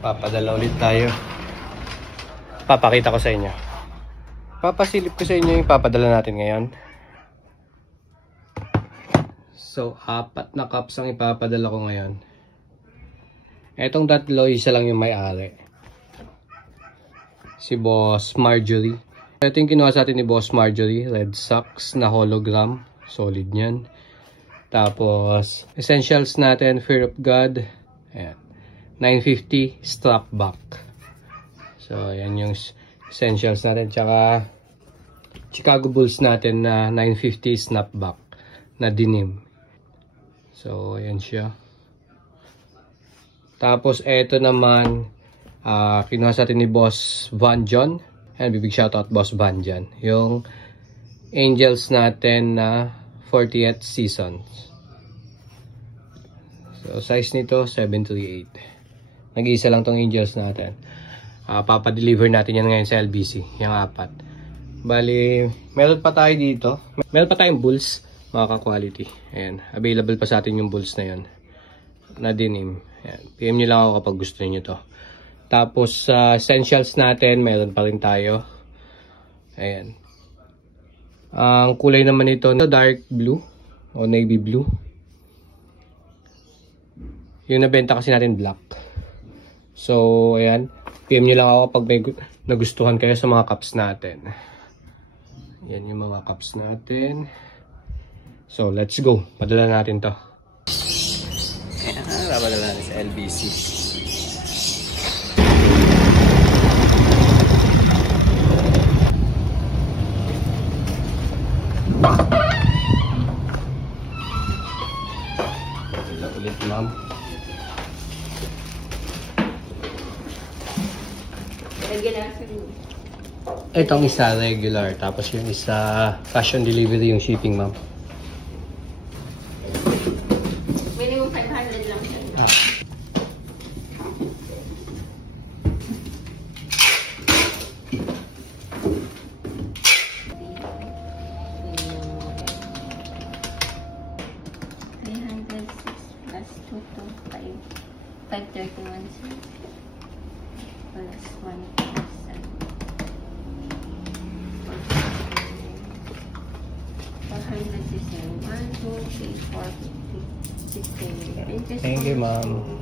Papadala ulit tayo. Papakita ko sa inyo. Papasilip ko sa inyo yung papadala natin ngayon. So, 4 na cups ang ipapadala ko ngayon. Etong tatlo, isa lang yung may-ari. Si Boss Marjorie. Ito yung kinuha sa atin ni Boss Marjorie. Red Sox na hologram. Solid yan. Tapos, essentials natin, Fear of God. Ayan. 950 strap back. So, ayan yung essentials natin. Tsaka, Chicago Bulls natin na 950 snapback na denim. So, ayan siya. Tapos, eto naman, kinuha sa atin ni Boss Van John. Ayan, big shoutout Boss Van John. Yung Angels natin na 40th seasons. So, size nito, 738. Nag-iisa lang tong Angels natin. Papadeliver natin yan ngayon sa LBC. Yung 4. Bali, meron pa tayo dito. Meron pa tayong Bulls, mga ka-quality. Ayan, available pa sa atin yung Bulls na yun. Na denim. Ayan, PM nyo lang ako kapag gusto niyo to. Tapos, essentials natin, meron pa rin tayo. Ayan. Ang kulay naman nito, dark blue o navy blue. Yung nabenta kasi natin black. So, ayan. PM nyo lang ako pag may nagustuhan kayo sa mga cups natin. Ayan yung mga cups natin. So, let's go. Padala natin to. Ayan, padala natin sa LBC. Padala ulit, ma'am. Itong isa regular, tapos yung isa cash on delivery yung shipping, ma'am. Minimum 500 lang siya. Plus 2 to 5. 531 plus 1. 1, 2, 3, 4, 5, 6, 7, 8. Thank you, ma'am.